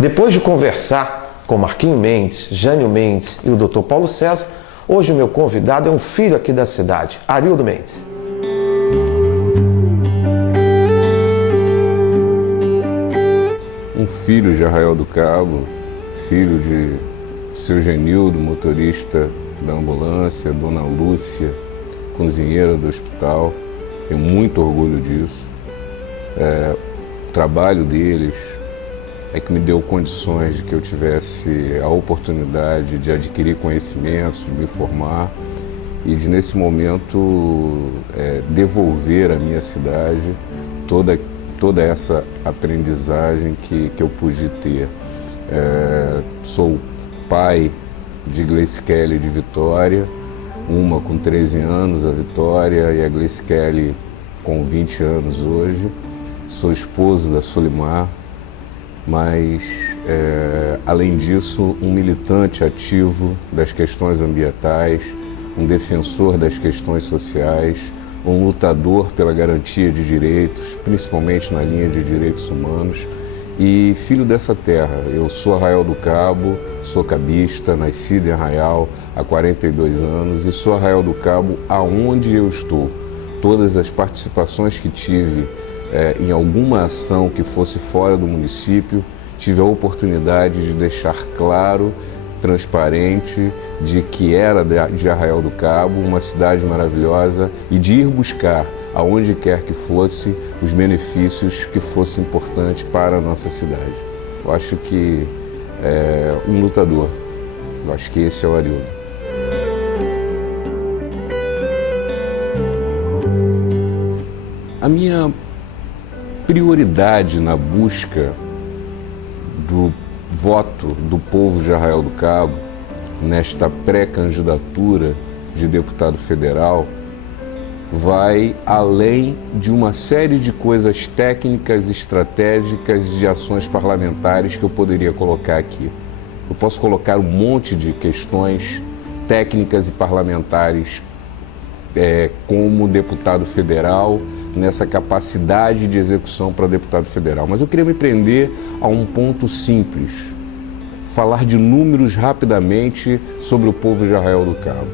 Depois de conversar com Marquinho Mendes, Jânio Mendes e o Dr. Paulo César, hoje o meu convidado é um filho aqui da cidade, Arildo Mendes. Um filho de Arraial do Cabo, filho de seu Genildo, motorista da ambulância, Dona Lúcia, cozinheira do hospital. Tenho muito orgulho disso. O trabalho deles é que me deu condições de que eu tivesse a oportunidade de adquirir conhecimentos, de me formar e de, nesse momento, devolver à minha cidade toda essa aprendizagem que eu pude ter. Sou pai de Gleice Kelly de Vitória, uma com 13 anos, a Vitória, e a Gleice Kelly com 20 anos hoje. Sou esposo da Solimar, mas, além disso, um militante ativo das questões ambientais, um defensor das questões sociais, um lutador pela garantia de direitos, principalmente na linha de direitos humanos, e filho dessa terra. Eu sou Arraial do Cabo, sou cabista, nascido em Arraial há 42 anos e sou Arraial do Cabo aonde eu estou. Todas as participações que tive em alguma ação que fosse fora do município, tive a oportunidade de deixar claro, transparente, de que era de Arraial do Cabo, uma cidade maravilhosa, e de ir buscar, aonde quer que fosse, os benefícios que fossem importantes para a nossa cidade. Eu acho que é um lutador. Eu acho que esse é o Arildo. A minha prioridade na busca do voto do povo de Arraial do Cabo, nesta pré-candidatura de deputado federal, vai além de uma série de coisas técnicas, estratégicas e de ações parlamentares que eu poderia colocar aqui. Eu posso colocar um monte de questões técnicas e parlamentares como deputado federal, nessa capacidade de execução para deputado federal. Mas eu queria me prender a um ponto simples, falar de números rapidamente sobre o povo de Arraial do Cabo.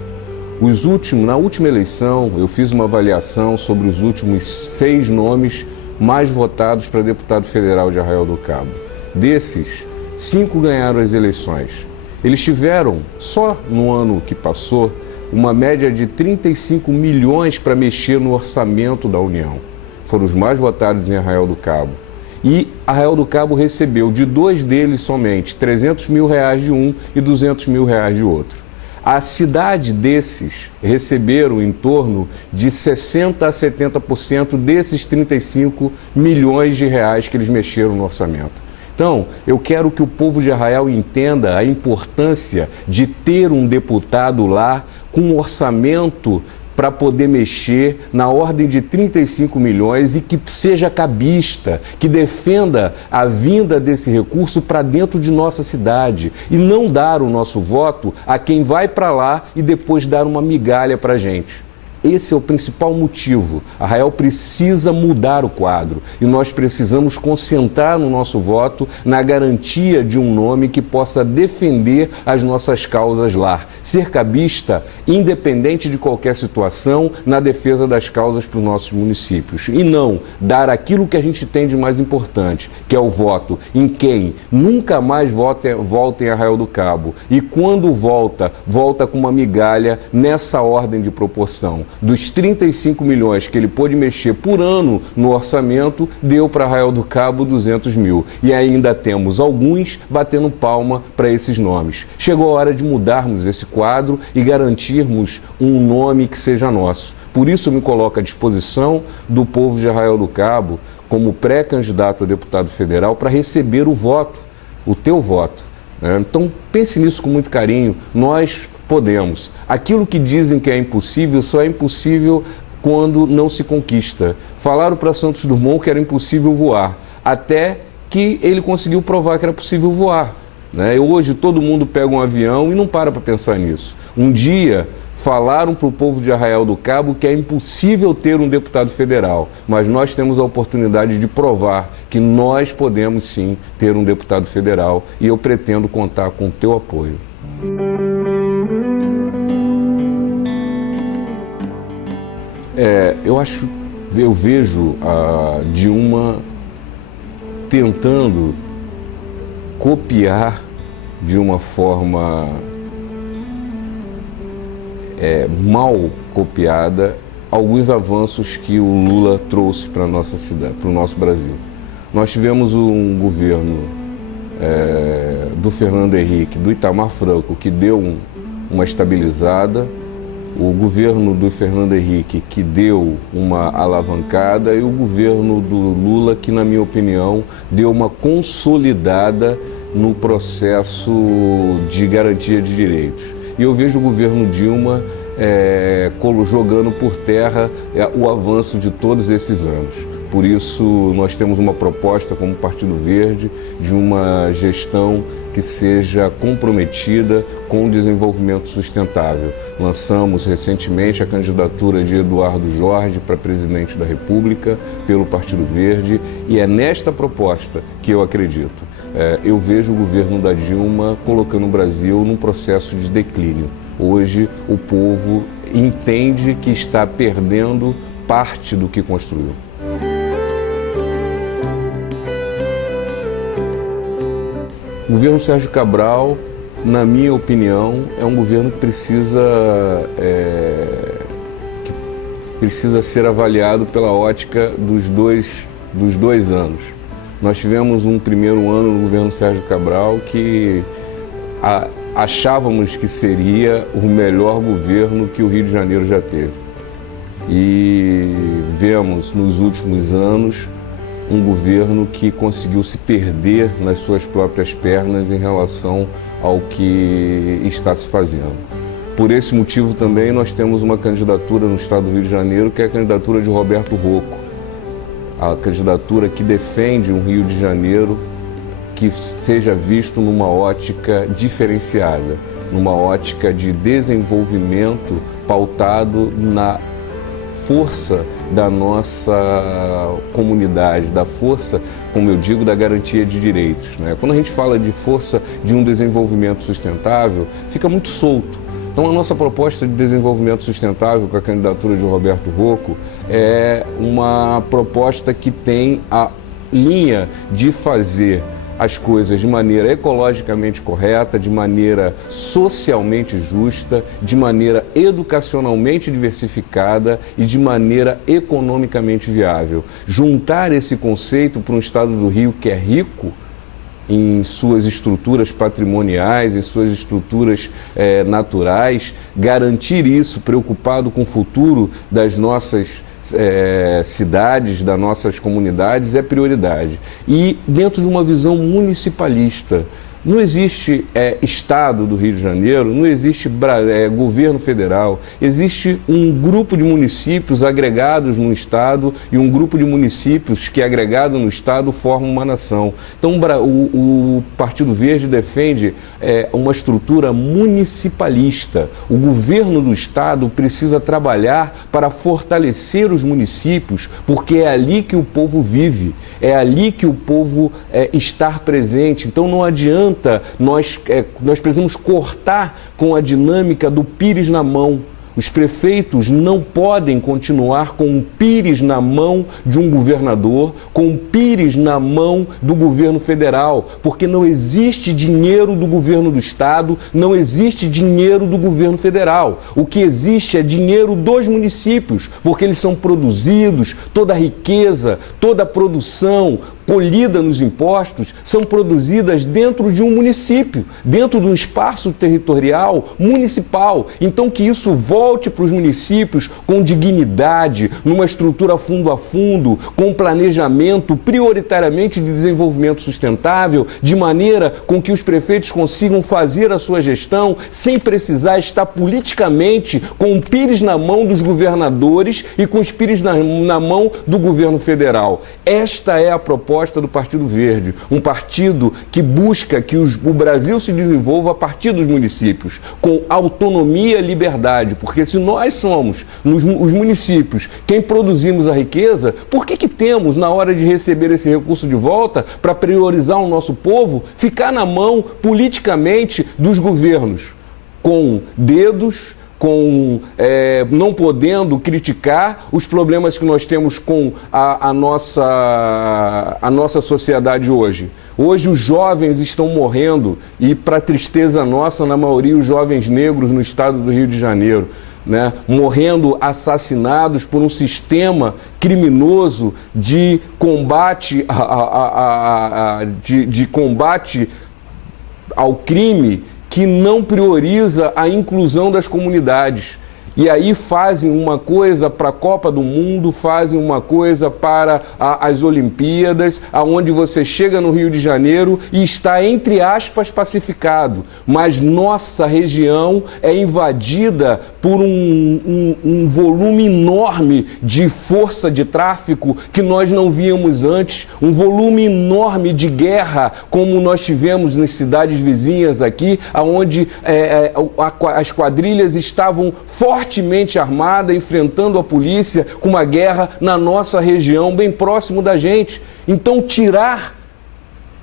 Na última eleição, eu fiz uma avaliação sobre os últimos 6 nomes mais votados para deputado federal de Arraial do Cabo. Desses, 5 ganharam as eleições. Eles tiveram, só no ano que passou, uma média de 35 milhões para mexer no orçamento da União. Foram os mais votados em Arraial do Cabo. E Arraial do Cabo recebeu de 2 deles somente 300 mil reais de um e 200 mil reais de outro. A cidade desses receberam em torno de 60% a 70% desses 35 milhões de reais que eles mexeram no orçamento. Então, eu quero que o povo de Arraial entenda a importância de ter um deputado lá com um orçamento para poder mexer na ordem de 35 milhões e que seja cabista, que defenda a vinda desse recurso para dentro de nossa cidade e não dar o nosso voto a quem vai para lá e depois dar uma migalha para a gente. Esse é o principal motivo. Arraial precisa mudar o quadro e nós precisamos concentrar no nosso voto na garantia de um nome que possa defender as nossas causas lá. Ser cabista, independente de qualquer situação, na defesa das causas para os nossos municípios. E não dar aquilo que a gente tem de mais importante, que é o voto em quem nunca mais volta em Arraial do Cabo. E quando volta com uma migalha nessa ordem de proporção. Dos 35 milhões que ele pôde mexer por ano no orçamento, deu para Arraial do Cabo 200 mil. E ainda temos alguns batendo palma para esses nomes. Chegou a hora de mudarmos esse quadro e garantirmos um nome que seja nosso. Por isso eu me coloco à disposição do povo de Arraial do Cabo como pré-candidato a deputado federal para receber o voto, o teu voto. Então pense nisso com muito carinho. Nós podemos. Aquilo que dizem que é impossível só é impossível quando não se conquista. Falaram para Santos Dumont que era impossível voar, até que ele conseguiu provar que era possível voar. Hoje todo mundo pega um avião e não para pensar nisso. Um dia falaram para o povo de Arraial do Cabo que é impossível ter um deputado federal, mas nós temos a oportunidade de provar que nós podemos sim ter um deputado federal e eu pretendo contar com o teu apoio. Eu vejo a Dilma tentando copiar de uma forma mal copiada alguns avanços que o Lula trouxe para a nossa cidade, para o nosso Brasil. Nós tivemos um governo do Fernando Henrique, do Itamar Franco, que deu uma estabilizada, o governo do Fernando Henrique, que deu uma alavancada, e o governo do Lula, que, na minha opinião, deu uma consolidada no processo de garantia de direitos. E eu vejo o governo Dilma jogando por terra o avanço de todos esses anos. Por isso, nós temos uma proposta como Partido Verde de uma gestão que seja comprometida com o desenvolvimento sustentável. Lançamos recentemente a candidatura de Eduardo Jorge para presidente da República pelo Partido Verde e é nesta proposta que eu acredito. Eu vejo o governo da Dilma colocando o Brasil num processo de declínio. Hoje, o povo entende que está perdendo parte do que construiu. O governo Sérgio Cabral, na minha opinião, é um governo que precisa ser avaliado pela ótica dos dois anos. Nós tivemos um primeiro ano no governo Sérgio Cabral que achávamos que seria o melhor governo que o Rio de Janeiro já teve. E vemos nos últimos anos um governo que conseguiu se perder nas suas próprias pernas em relação ao que está se fazendo. Por esse motivo também nós temos uma candidatura no estado do Rio de Janeiro, que é a candidatura de Roberto Rocco, a candidatura que defende um Rio de Janeiro que seja visto numa ótica diferenciada, numa ótica de desenvolvimento pautado na força da nossa comunidade, da força, como eu digo, da garantia de direitos, né? Quando a gente fala de força de um desenvolvimento sustentável, fica muito solto. Então a nossa proposta de desenvolvimento sustentável com a candidatura de Roberto Rocco é uma proposta que tem a linha de fazer as coisas de maneira ecologicamente correta, de maneira socialmente justa, de maneira educacionalmente diversificada e de maneira economicamente viável. Juntar esse conceito para um estado do Rio que é rico em suas estruturas patrimoniais, em suas estruturas naturais, garantir isso, preocupado com o futuro das nossas cidades, das nossas comunidades, é prioridade. E dentro de uma visão municipalista. Não existe Estado do Rio de Janeiro, não existe governo federal, existe um grupo de municípios agregados no Estado e um grupo de municípios que, agregado no Estado, formam uma nação. Então, o Partido Verde defende uma estrutura municipalista. O governo do Estado precisa trabalhar para fortalecer os municípios, porque é ali que o povo vive, é ali que o povo está presente. Então, não adianta nós precisamos cortar com a dinâmica do pires na mão. Os prefeitos não podem continuar com um pires na mão de um governador, com um pires na mão do governo federal, porque não existe dinheiro do governo do estado, não existe dinheiro do governo federal. O que existe é dinheiro dos municípios, porque eles são produzidos, toda a riqueza, toda a produção colhida nos impostos são produzidas dentro de um município, dentro de um espaço territorial municipal. Então que isso volte para os municípios com dignidade, numa estrutura fundo a fundo, com planejamento prioritariamente de desenvolvimento sustentável, de maneira com que os prefeitos consigam fazer a sua gestão sem precisar estar politicamente com o pires na mão dos governadores e com os pires na mão do governo federal. Esta é a proposta proposta do Partido Verde, um partido que busca que o Brasil se desenvolva a partir dos municípios, com autonomia e liberdade, porque se nós somos, os municípios, quem produzimos a riqueza, por que temos, na hora de receber esse recurso de volta, para priorizar o nosso povo, ficar na mão politicamente dos governos, com dedos, não podendo criticar os problemas que nós temos com a nossa sociedade hoje. Hoje os jovens estão morrendo e, para tristeza nossa, na maioria os jovens negros no estado do Rio de Janeiro, né, morrendo assassinados por um sistema criminoso de combate, de combate ao crime, que não prioriza a inclusão das comunidades. E aí fazem uma coisa para a Copa do Mundo, fazem uma coisa para as Olimpíadas, aonde você chega no Rio de Janeiro e está, entre aspas, pacificado. Mas nossa região é invadida por um volume enorme de força de tráfico que nós não víamos antes, um volume enorme de guerra, como nós tivemos nas cidades vizinhas aqui, aonde as quadrilhas estavam fortemente armada, enfrentando a polícia, com uma guerra na nossa região, bem próximo da gente. Então, tirar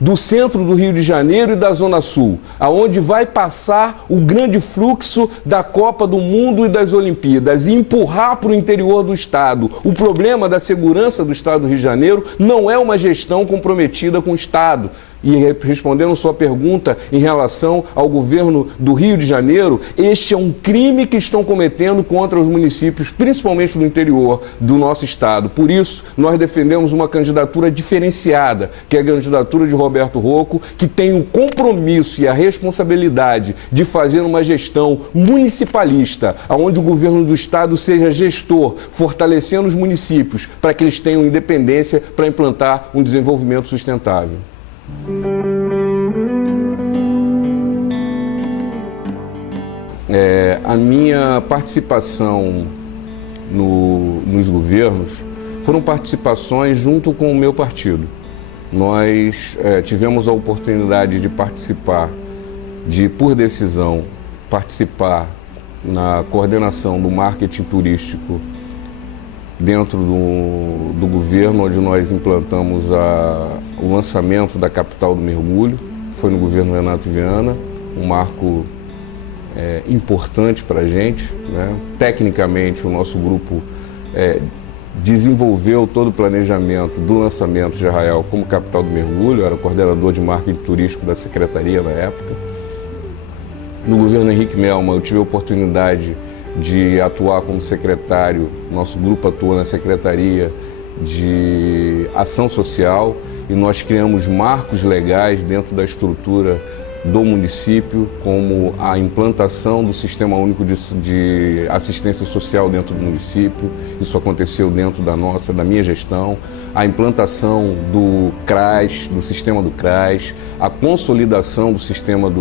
do centro do Rio de Janeiro e da Zona Sul, aonde vai passar o grande fluxo da Copa do Mundo e das Olimpíadas, e empurrar para o interior do estado o problema da segurança do estado do Rio de Janeiro, não é uma gestão comprometida com o estado. E respondendo sua pergunta em relação ao governo do Rio de Janeiro, este é um crime que estão cometendo contra os municípios, principalmente do interior do nosso estado. Por isso, nós defendemos uma candidatura diferenciada, que é a candidatura de Roberto Rocco, que tem o compromisso e a responsabilidade de fazer uma gestão municipalista, onde o governo do estado seja gestor, fortalecendo os municípios para que eles tenham independência para implantar um desenvolvimento sustentável. A minha participação nos governos foram participações junto com o meu partido. Nós tivemos a oportunidade de participar, por decisão, participar na coordenação do marketing turístico dentro do governo, onde nós implantamos o lançamento da capital do mergulho. Foi no governo Renato Viana, um marco importante para a gente, né? Tecnicamente, o nosso grupo desenvolveu todo o planejamento do lançamento de Arraial como capital do mergulho. Eu era coordenador de marketing turístico da secretaria na época. No governo Henrique Melman, eu tive a oportunidade de atuar como secretário. Nosso grupo atua na Secretaria de Ação Social e nós criamos marcos legais dentro da estrutura do município, como a implantação do Sistema Único de Assistência Social dentro do município. Isso aconteceu dentro da minha gestão. A implantação do CRAS, do sistema do CRAS, a consolidação do sistema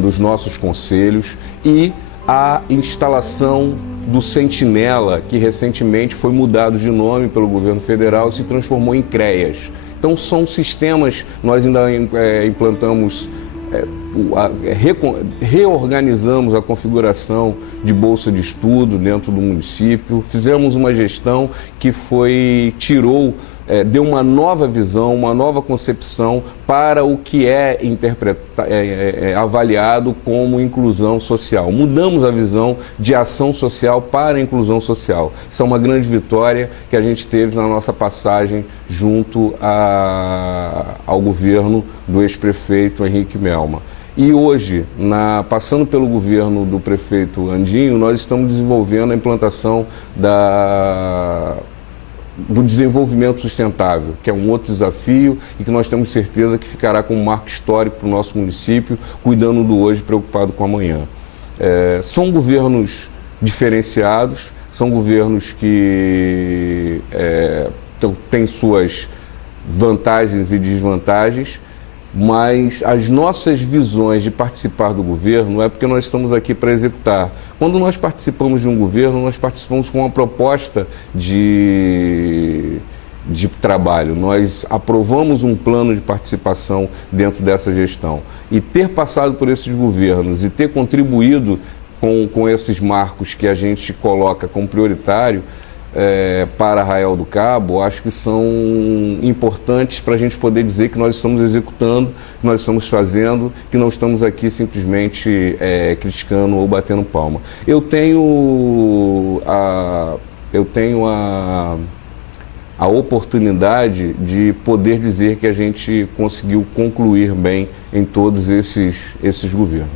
dos nossos conselhos e a instalação do Sentinela, que recentemente foi mudado de nome pelo governo federal e se transformou em CREAS. Então são sistemas, nós ainda implantamos, reorganizamos a configuração de bolsa de estudo dentro do município, fizemos uma gestão que deu uma nova visão, uma nova concepção para o que é avaliado como inclusão social. Mudamos a visão de ação social para a inclusão social. Isso é uma grande vitória que a gente teve na nossa passagem junto ao governo do ex-prefeito Henrique Melman. E hoje, passando pelo governo do prefeito Andinho, nós estamos desenvolvendo a implantação do desenvolvimento sustentável, que é um outro desafio e que nós temos certeza que ficará como um marco histórico para o nosso município, cuidando do hoje, preocupado com o amanhã. São governos diferenciados, são governos que têm suas vantagens e desvantagens, mas as nossas visões de participar do governo é porque nós estamos aqui para executar. Quando nós participamos de um governo, nós participamos com uma proposta de trabalho. Nós aprovamos um plano de participação dentro dessa gestão. E ter passado por esses governos e ter contribuído com esses marcos que a gente coloca como prioritário para Arraial do Cabo, acho que são importantes para a gente poder dizer que nós estamos executando, que nós estamos fazendo, que não estamos aqui simplesmente criticando ou batendo palma. Eu tenho a oportunidade de poder dizer que a gente conseguiu concluir bem em todos esses governos.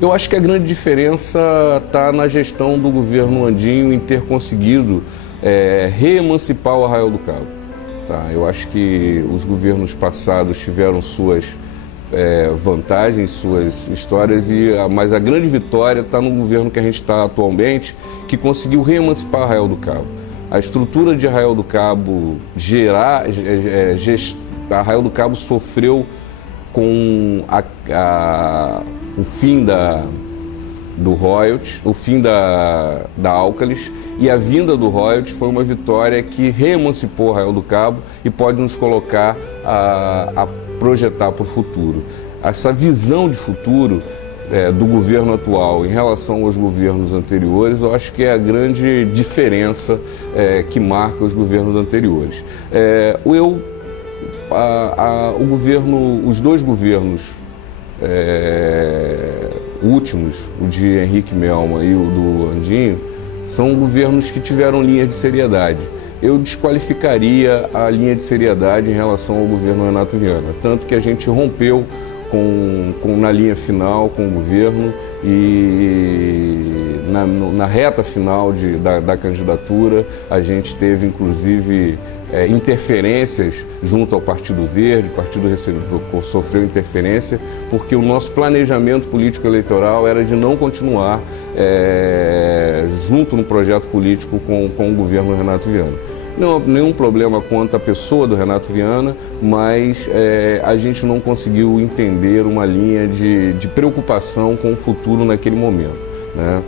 Eu acho que a grande diferença está na gestão do governo Andinho em ter conseguido reemancipar o Arraial do Cabo. Tá? Eu acho que os governos passados tiveram suas vantagens, suas histórias, mas a grande vitória está no governo que a gente está atualmente, que conseguiu reemancipar Arraial do Cabo. A estrutura de Arraial do Cabo Arraial do Cabo sofreu com o fim do royalty, o fim da Alcalis, e a vinda do royalty foi uma vitória que reemancipou Arraial do Cabo e pode nos colocar a projetar para o futuro. Essa visão de futuro do governo atual em relação aos governos anteriores, eu acho que é a grande diferença que marca os governos anteriores. Os dois governos últimos, o de Henrique Melma e o do Andinho, são governos que tiveram linha de seriedade. Eu desqualificaria a linha de seriedade em relação ao governo Renato Viana, tanto que a gente rompeu na linha final com o governo e na reta final da candidatura a gente teve inclusive interferências junto ao Partido Verde. O Partido sofreu interferência porque o nosso planejamento político-eleitoral era de não continuar junto no projeto político com o governo Renato Viana. Não há nenhum problema quanto à pessoa do Renato Viana, mas a gente não conseguiu entender uma linha de preocupação com o futuro naquele momento. Né?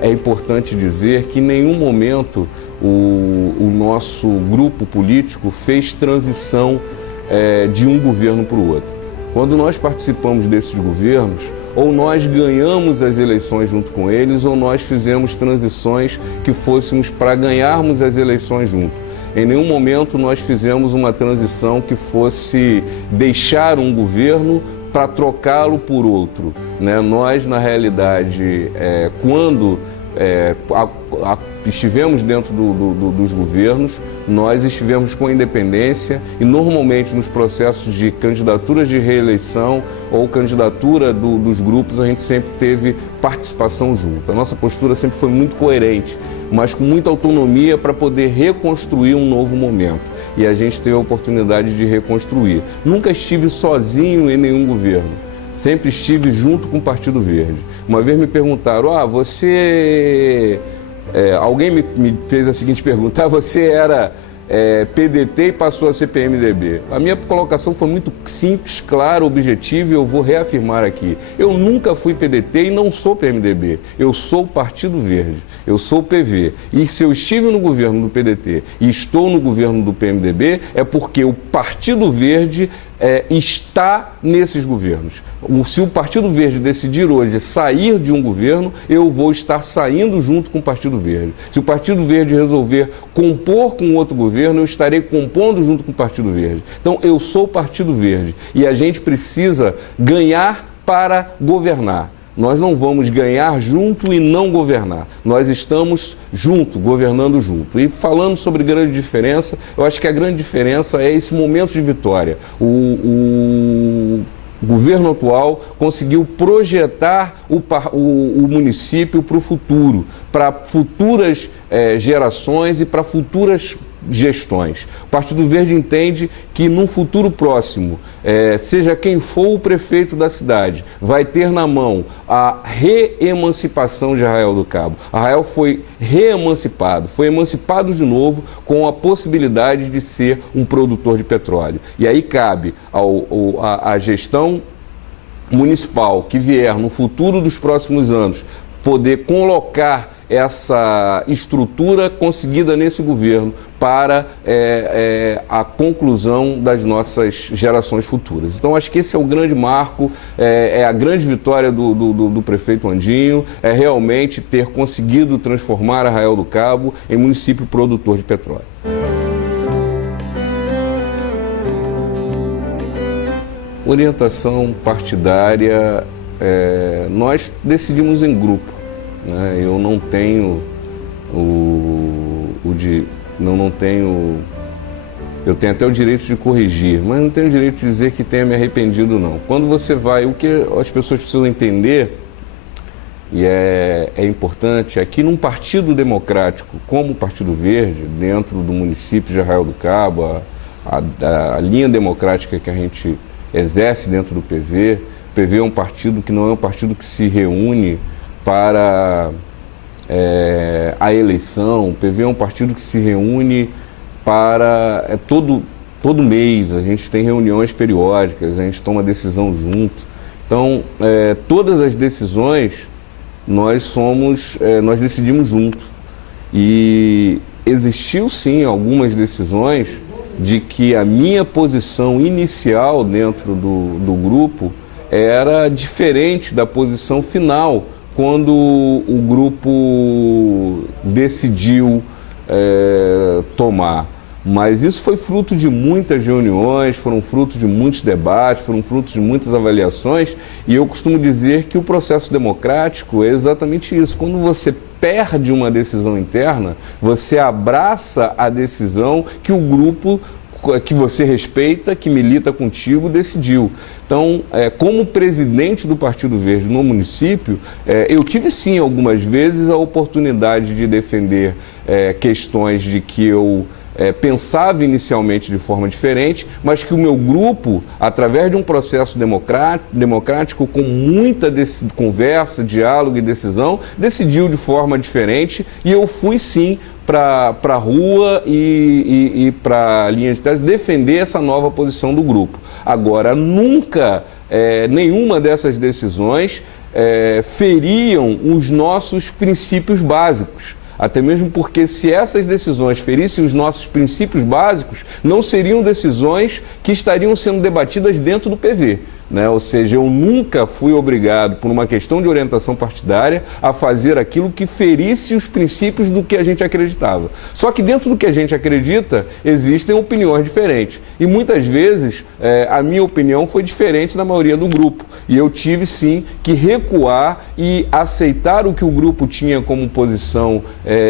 É importante dizer que em nenhum momento o nosso grupo político fez transição de um governo para o outro. Quando nós participamos desses governos, ou nós ganhamos as eleições junto com eles, ou nós fizemos transições que fôssemos para ganharmos as eleições junto. Em nenhum momento nós fizemos uma transição que fosse deixar um governo para trocá-lo por outro. Né? Nós, na realidade, quando estivemos dentro dos governos, nós estivemos com a independência e normalmente nos processos de candidaturas de reeleição ou candidatura dos grupos a gente sempre teve participação junto. A nossa postura sempre foi muito coerente, mas com muita autonomia para poder reconstruir um novo momento. E a gente teve a oportunidade de reconstruir. Nunca estive sozinho em nenhum governo. Sempre estive junto com o Partido Verde. Uma vez me perguntaram, alguém me fez a seguinte pergunta, você era PDT e passou a ser PMDB. A minha colocação foi muito simples, clara, objetiva e eu vou reafirmar aqui. Eu nunca fui PDT e não sou PMDB. Eu sou o Partido Verde, eu sou o PV. E se eu estive no governo do PDT e estou no governo do PMDB, é porque o Partido Verde está nesses governos. Se o Partido Verde decidir hoje sair de um governo, eu vou estar saindo junto com o Partido Verde. Se o Partido Verde resolver compor com outro governo, eu estarei compondo junto com o Partido Verde. Então, eu sou o Partido Verde e a gente precisa ganhar para governar. Nós não vamos ganhar junto e não governar. Nós estamos junto, governando junto. E falando sobre grande diferença, eu acho que a grande diferença é esse momento de vitória. O governo atual conseguiu projetar o município para o futuro, para futuras gerações e para futuras gestões. O Partido Verde entende que num futuro próximo, seja quem for o prefeito da cidade, vai ter na mão a reemancipação de Arraial do Cabo. Arraial foi reemancipado, foi emancipado de novo com a possibilidade de ser um produtor de petróleo. E aí cabe à gestão municipal que vier no futuro dos próximos anos poder colocar essa estrutura conseguida nesse governo para a conclusão das nossas gerações futuras. Então, acho que esse é o grande marco, é a grande vitória do prefeito Andinho, é realmente ter conseguido transformar Arraial do Cabo em município produtor de petróleo. Orientação partidária, nós decidimos em grupo, né? Eu não tenho eu tenho até o direito de corrigir, mas não tenho o direito de dizer que tenha me arrependido, não. Quando você vai, o que as pessoas precisam entender, e é importante, é que num partido democrático como o Partido Verde, dentro do município de Arraial do Cabo, a linha democrática que a gente exerce dentro do PV. O PV é um partido que não é um partido que se reúne para a eleição. O PV é um partido que se reúne para todo mês. A gente tem reuniões periódicas, a gente toma decisão junto. Então, todas as decisões nós decidimos junto. E existiu sim algumas decisões de que a minha posição inicial dentro do grupo era diferente da posição final, quando o grupo decidiu tomar. Mas isso foi fruto de muitas reuniões, foram fruto de muitos debates, foram fruto de muitas avaliações, e eu costumo dizer que o processo democrático é exatamente isso. Quando você perde uma decisão interna, você abraça a decisão que o grupo que você respeita, que milita contigo, decidiu. Então, como presidente do Partido Verde no município, eu tive sim algumas vezes a oportunidade de defender questões de que eu pensava inicialmente de forma diferente, mas que o meu grupo, através de um processo democrático, com muita conversa, diálogo e decisão, decidiu de forma diferente, e eu fui sim para a rua e para a linha de tese defender essa nova posição do grupo. Agora, nunca nenhuma dessas decisões feriam os nossos princípios básicos. Até mesmo porque, se essas decisões ferissem os nossos princípios básicos, não seriam decisões que estariam sendo debatidas dentro do PV. Né? Ou seja, eu nunca fui obrigado, por uma questão de orientação partidária, a fazer aquilo que ferisse os princípios do que a gente acreditava. Só que dentro do que a gente acredita, existem opiniões diferentes. E muitas vezes, a minha opinião foi diferente da maioria do grupo. E eu tive, sim, que recuar e aceitar o que o grupo tinha como posição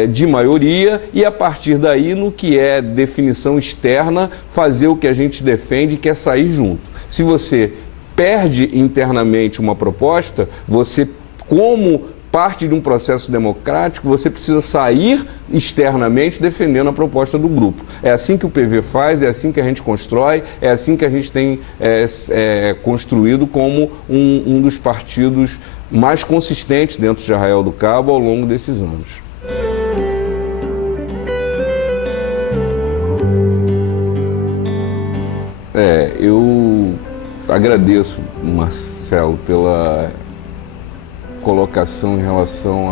de maioria e, a partir daí, no que é definição externa, fazer o que a gente defende, que é sair junto. Se você perde internamente uma proposta, você, como parte de um processo democrático, você precisa sair externamente defendendo a proposta do grupo. É assim que o PV faz, é assim que a gente constrói, é assim que a gente tem construído como um dos partidos mais consistentes dentro de Arraial do Cabo ao longo desses anos. Eu agradeço, Marcelo, pela colocação em relação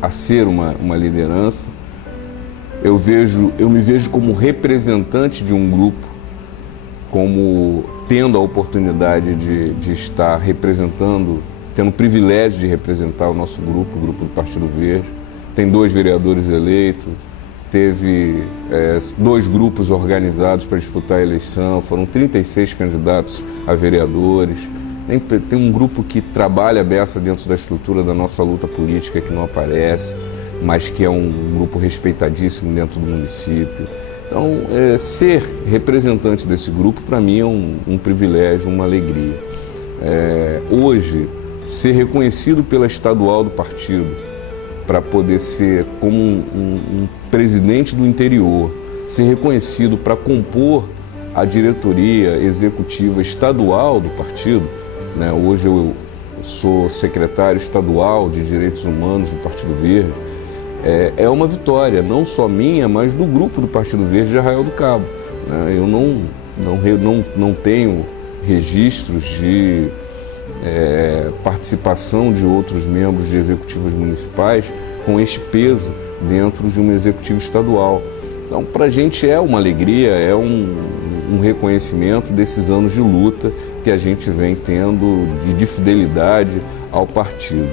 a ser uma liderança. Eu me vejo como representante de um grupo, como tendo a oportunidade de estar representando, tendo o privilégio de representar o nosso grupo, o grupo do Partido Verde. Tem 2 vereadores eleitos, teve 2 grupos organizados para disputar a eleição, foram 36 candidatos a vereadores. Tem um grupo que trabalha a beça dentro da estrutura da nossa luta política, que não aparece, mas que é um grupo respeitadíssimo dentro do município. Então, ser representante desse grupo, para mim, é um privilégio, uma alegria. Hoje, ser reconhecido pela estadual do partido, para poder ser como um presidente do interior, ser reconhecido para compor a diretoria executiva estadual do partido, né? Hoje eu sou secretário estadual de Direitos Humanos do Partido Verde, é uma vitória, não só minha, mas do grupo do Partido Verde de Arraial do Cabo, né? Eu não tenho registros de participação de outros membros de executivas municipais com este peso dentro de um executivo estadual. Então, para a gente é uma alegria, é um reconhecimento desses anos de luta que a gente vem tendo de fidelidade ao partido.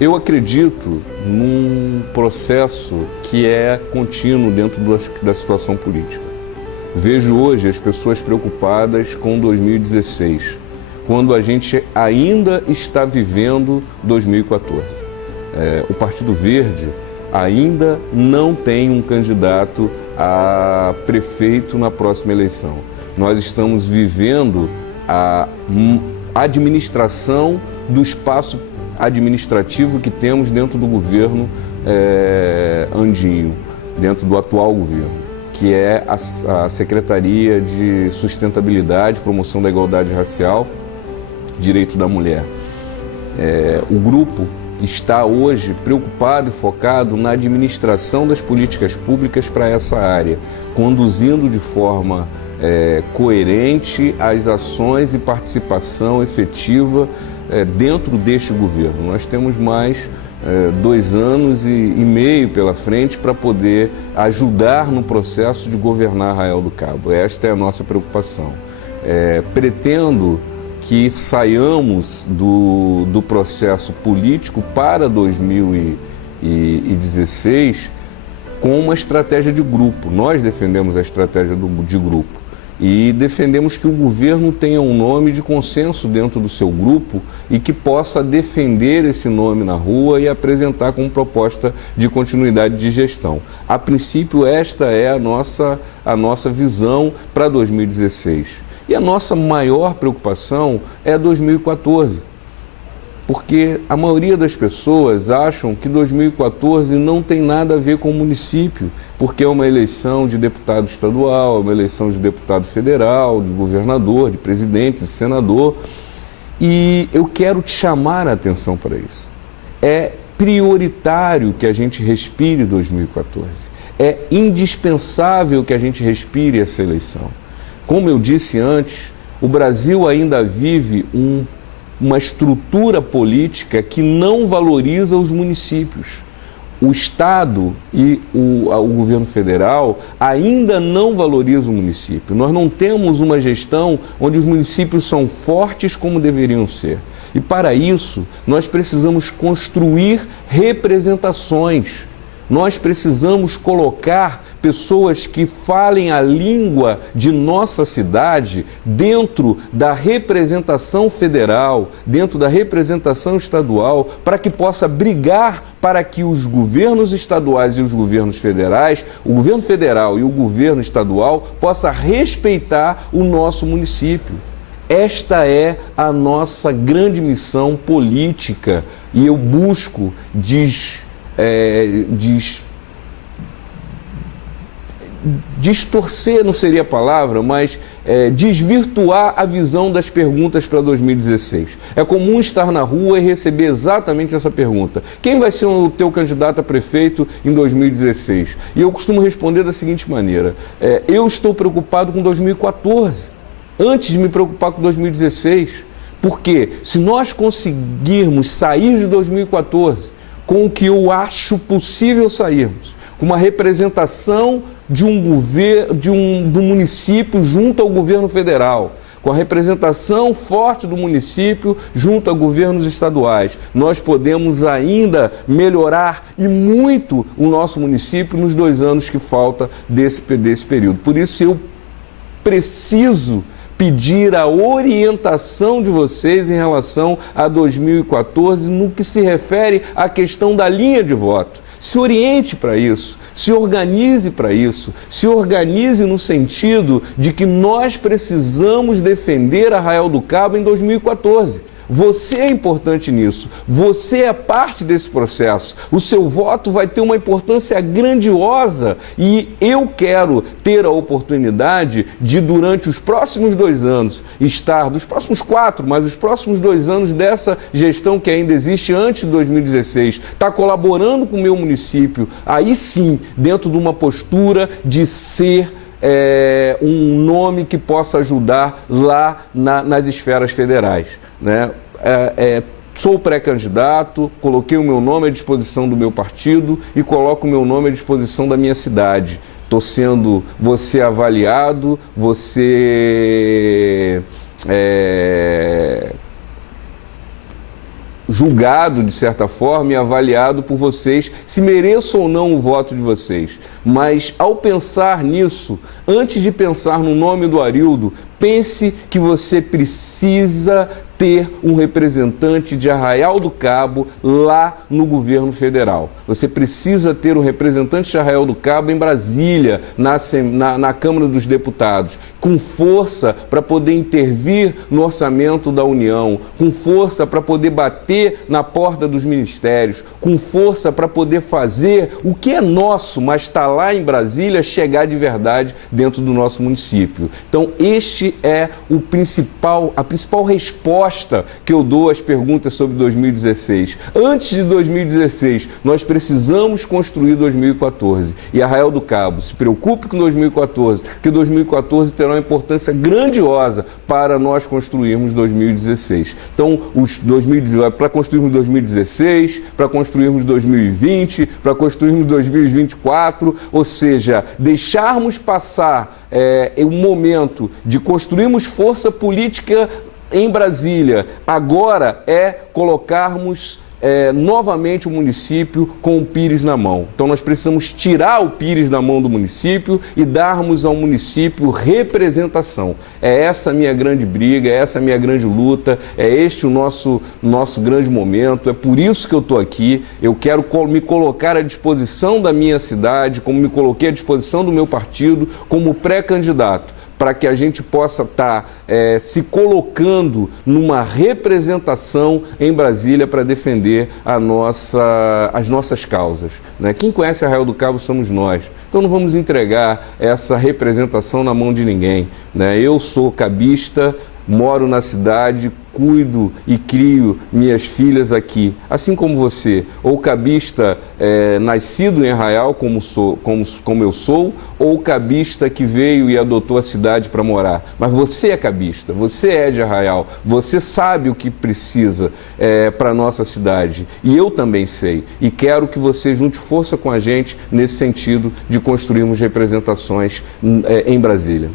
Eu acredito num processo que é contínuo dentro da situação política. Vejo hoje as pessoas preocupadas com 2016, quando a gente ainda está vivendo 2014. O Partido Verde ainda não tem um candidato a prefeito na próxima eleição. Nós estamos vivendo a administração do espaço administrativo que temos dentro do governo andinho, dentro do atual governo, que é a Secretaria de Sustentabilidade, Promoção da Igualdade Racial, Direito da Mulher. O grupo está hoje preocupado e focado na administração das políticas públicas para essa área, conduzindo de forma coerente as ações e participação efetiva dentro deste governo. Nós temos mais 2 anos e meio pela frente para poder ajudar no processo de governar Arraial do Cabo. Esta é a nossa preocupação. Pretendo que saiamos do processo político para 2016 com uma estratégia de grupo. Nós defendemos a estratégia de grupo e defendemos que o governo tenha um nome de consenso dentro do seu grupo e que possa defender esse nome na rua e apresentar como proposta de continuidade de gestão. A princípio, esta é a nossa visão para 2016. E a nossa maior preocupação é 2014, porque a maioria das pessoas acham que 2014 não tem nada a ver com o município, porque é uma eleição de deputado estadual, uma eleição de deputado federal, de governador, de presidente, de senador. E eu quero te chamar a atenção para isso. É prioritário que a gente respire 2014. É indispensável que a gente respire essa eleição. Como eu disse antes, o Brasil ainda vive uma estrutura política que não valoriza os municípios. O Estado e o governo federal ainda não valorizam o município. Nós não temos uma gestão onde os municípios são fortes como deveriam ser. E para isso, nós precisamos construir representações. Nós precisamos colocar pessoas que falem a língua de nossa cidade dentro da representação federal, dentro da representação estadual, para que possa brigar para que os governos estaduais e os governos federais, o governo federal e o governo estadual, possa respeitar o nosso município. Esta é a nossa grande missão política e eu busco distorcer não seria a palavra, mas desvirtuar a visão das perguntas para 2016. É comum estar na rua e receber exatamente essa pergunta: quem vai ser o teu candidato a prefeito em 2016? E eu costumo responder da seguinte maneira: eu estou preocupado com 2014, antes de me preocupar com 2016, porque se nós conseguirmos sair de 2014 com o que eu acho possível sairmos, com uma representação do município junto ao governo federal, com a representação forte do município junto a governos estaduais, nós podemos ainda melhorar e muito o nosso município nos 2 anos que falta desse período. Por isso eu preciso pedir a orientação de vocês em relação a 2014 no que se refere à questão da linha de voto. Se oriente para isso, se organize para isso, se organize no sentido de que nós precisamos defender Arraial do Cabo em 2014. Você é importante nisso. Você é parte desse processo. O seu voto vai ter uma importância grandiosa e eu quero ter a oportunidade de, durante os próximos 2 anos, estar, dos próximos 4, mas os próximos 2 anos dessa gestão que ainda existe antes de 2016, estar colaborando com o meu município, aí sim, dentro de uma postura de ser um nome que possa ajudar lá nas esferas federais, né? Sou pré-candidato, coloquei o meu nome à disposição do meu partido e coloco o meu nome à disposição da minha cidade. Estou sendo você avaliado, você julgado, de certa forma, e avaliado por vocês, se mereço ou não o voto de vocês. Mas, ao pensar nisso, antes de pensar no nome do Arildo, pense que você precisa ter um representante de Arraial do Cabo lá no governo federal. Você precisa ter um representante de Arraial do Cabo em Brasília, na Câmara dos Deputados, com força para poder intervir no orçamento da União, com força para poder bater na porta dos ministérios, com força para poder fazer o que é nosso, mas está lá em Brasília, chegar de verdade dentro do nosso município. Então, este é a principal resposta que eu dou às perguntas sobre 2016. Antes de 2016, nós precisamos construir 2014. E Arraial do Cabo, se preocupe com 2014, porque 2014 terá uma importância grandiosa para nós construirmos 2016. Então, para construirmos 2016, para construirmos 2020, para construirmos 2024, ou seja, deixarmos passar o momento de construirmos força política em Brasília, agora é colocarmos novamente o município com o Pires na mão. Então nós precisamos tirar o Pires da mão do município e darmos ao município representação. É essa a minha grande briga, é essa a minha grande luta, é este o nosso grande momento, é por isso que eu estou aqui. Eu quero me colocar à disposição da minha cidade, como me coloquei à disposição do meu partido, como pré-candidato, para que a gente possa estar se colocando numa representação em Brasília para defender as nossas causas, né? Quem conhece Arraial do Cabo somos nós, então não vamos entregar essa representação na mão de ninguém, né? Eu sou cabista, moro na cidade, cuido e crio minhas filhas aqui, assim como você, ou cabista nascido em Arraial, como eu sou, ou cabista que veio e adotou a cidade para morar. Mas você é cabista, você é de Arraial, você sabe o que precisa para a nossa cidade. E eu também sei. E quero que você junte força com a gente nesse sentido de construirmos representações em Brasília.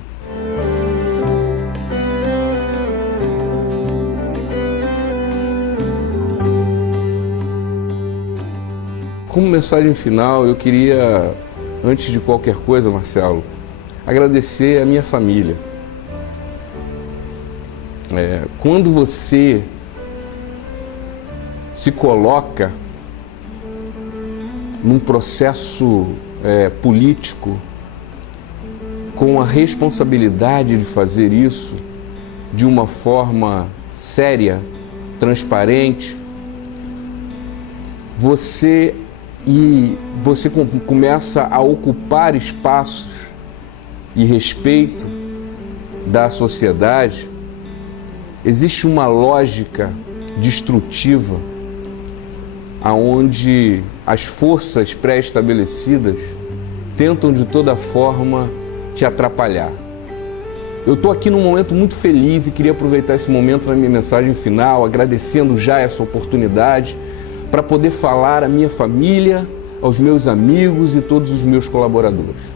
Como mensagem final, eu queria, antes de qualquer coisa, Marcelo, agradecer a minha família. Quando você se coloca num processo político com a responsabilidade de fazer isso de uma forma séria, transparente, você começa a ocupar espaços e respeito da sociedade. Existe uma lógica destrutiva aonde as forças pré-estabelecidas tentam de toda forma te atrapalhar. Eu estou aqui num momento muito feliz e queria aproveitar esse momento na minha mensagem final, agradecendo já essa oportunidade para poder falar à minha família, aos meus amigos e todos os meus colaboradores.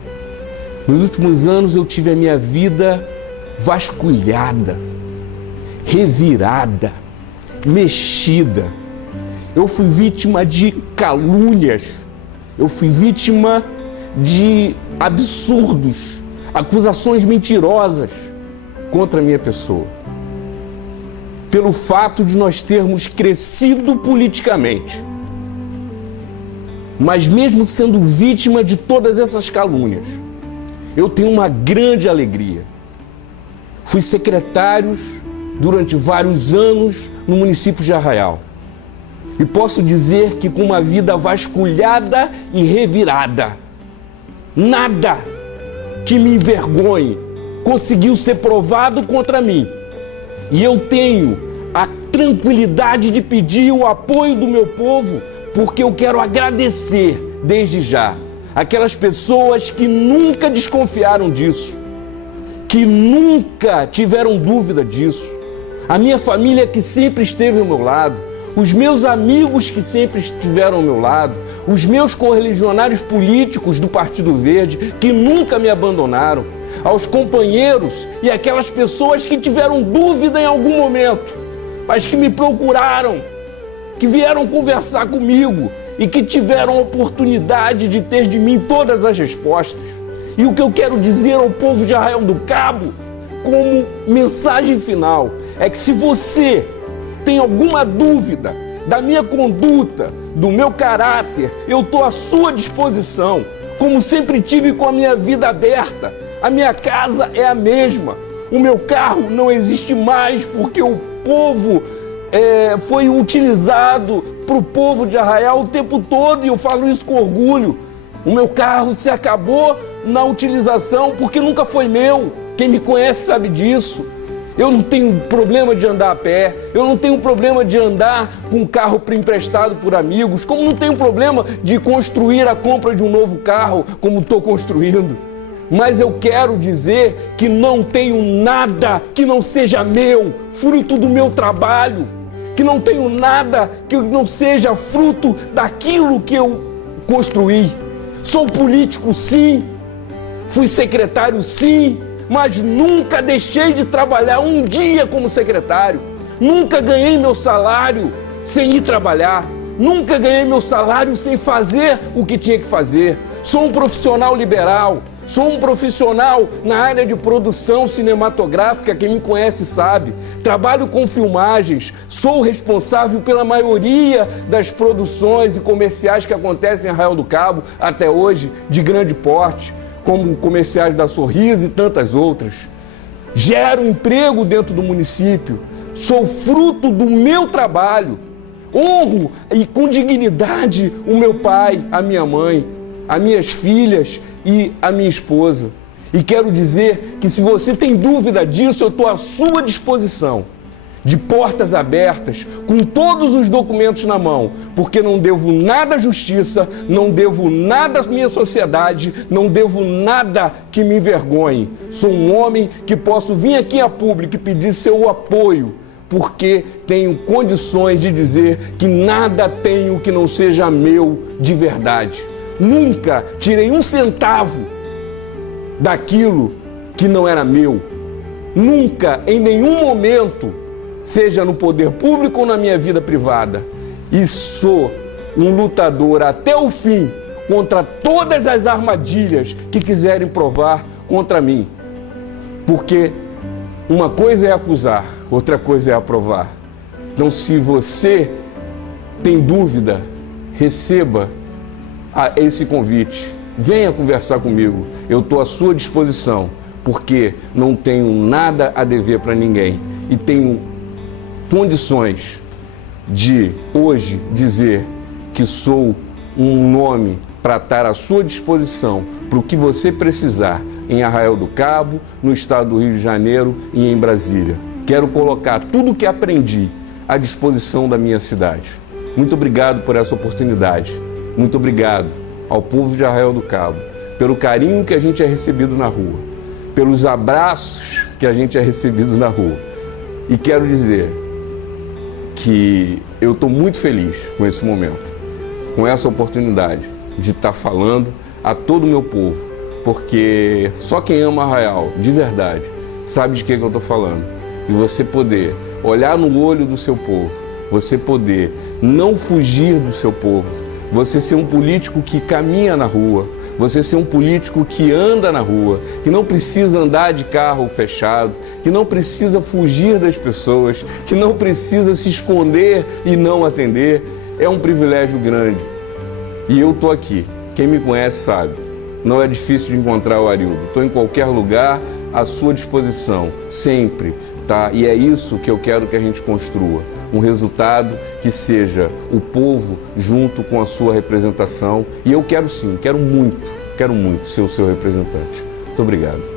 Nos últimos anos eu tive a minha vida vasculhada, revirada, mexida. Eu fui vítima de calúnias, eu fui vítima de absurdos, acusações mentirosas contra a minha pessoa. Pelo fato de nós termos crescido politicamente. Mas mesmo sendo vítima de todas essas calúnias, eu tenho uma grande alegria. Fui secretário durante vários anos no município de Arraial. E posso dizer que com uma vida vasculhada e revirada, nada que me envergonhe conseguiu ser provado contra mim. E eu tenho a tranquilidade de pedir o apoio do meu povo, porque eu quero agradecer desde já aquelas pessoas que nunca desconfiaram disso, que nunca tiveram dúvida disso. A minha família que sempre esteve ao meu lado, os meus amigos que sempre estiveram ao meu lado, os meus correligionários políticos do Partido Verde que nunca me abandonaram, aos companheiros e aquelas pessoas que tiveram dúvida em algum momento, mas que me procuraram, que vieram conversar comigo e que tiveram a oportunidade de ter de mim todas as respostas. E o que eu quero dizer ao povo de Arraial do Cabo, como mensagem final, é que se você tem alguma dúvida da minha conduta, do meu caráter, eu estou à sua disposição, como sempre tive com a minha vida aberta. A minha casa é a mesma, o meu carro não existe mais porque o povo foi utilizado para o povo de Arraial o tempo todo, e eu falo isso com orgulho. O meu carro se acabou na utilização porque nunca foi meu. Quem me conhece sabe disso. Eu não tenho problema de andar a pé, eu não tenho problema de andar com um carro emprestado por amigos, como não tenho problema de construir a compra de um novo carro, como estou construindo. Mas eu quero dizer que não tenho nada que não seja meu, fruto do meu trabalho, que não tenho nada que não seja fruto daquilo que eu construí. Sou político, sim, fui secretário, sim, mas nunca deixei de trabalhar um dia como secretário. Nunca ganhei meu salário sem ir trabalhar. Nunca ganhei meu salário sem fazer o que tinha que fazer. Sou um profissional liberal. Sou um profissional na área de produção cinematográfica, quem me conhece sabe. Trabalho com filmagens, sou responsável pela maioria das produções e comerciais que acontecem em Arraial do Cabo, até hoje, de grande porte, como comerciais da Sorriso e tantas outras. Gero emprego dentro do município, sou fruto do meu trabalho. Honro e com dignidade o meu pai, a minha mãe, as minhas filhas e a minha esposa. E quero dizer que se você tem dúvida disso, eu estou à sua disposição, de portas abertas, com todos os documentos na mão, porque não devo nada à justiça, não devo nada à minha sociedade, não devo nada que me envergonhe. Sou um homem que posso vir aqui a público e pedir seu apoio, porque tenho condições de dizer que nada tenho que não seja meu de verdade. Nunca tirei um centavo daquilo que não era meu. Nunca, em nenhum momento, seja no poder público ou na minha vida privada. E sou um lutador até o fim contra todas as armadilhas que quiserem provar contra mim. Porque uma coisa é acusar, outra coisa é aprovar. Então, se você tem dúvida, receba esse convite. Venha conversar comigo. Eu estou à sua disposição, porque não tenho nada a dever para ninguém e tenho condições de hoje dizer que sou um nome para estar à sua disposição para o que você precisar em Arraial do Cabo, no estado do Rio de Janeiro e em Brasília. Quero colocar tudo o que aprendi à disposição da minha cidade. Muito obrigado por essa oportunidade. Muito obrigado ao povo de Arraial do Cabo pelo carinho que a gente é recebido na rua, pelos abraços que a gente é recebido na rua. E quero dizer que eu estou muito feliz com esse momento, com essa oportunidade de estar falando a todo o meu povo, porque só quem ama Arraial de verdade sabe de que eu estou falando. E você poder olhar no olho do seu povo, você poder não fugir do seu povo, você ser um político que caminha na rua, você ser um político que anda na rua, que não precisa andar de carro fechado, que não precisa fugir das pessoas, que não precisa se esconder e não atender, é um privilégio grande. E eu estou aqui, quem me conhece sabe, não é difícil de encontrar o Arildo. Estou em qualquer lugar, à sua disposição, sempre, tá? E é isso que eu quero que a gente construa. Um resultado que seja o povo junto com a sua representação. E eu quero sim, quero muito ser o seu representante. Muito obrigado.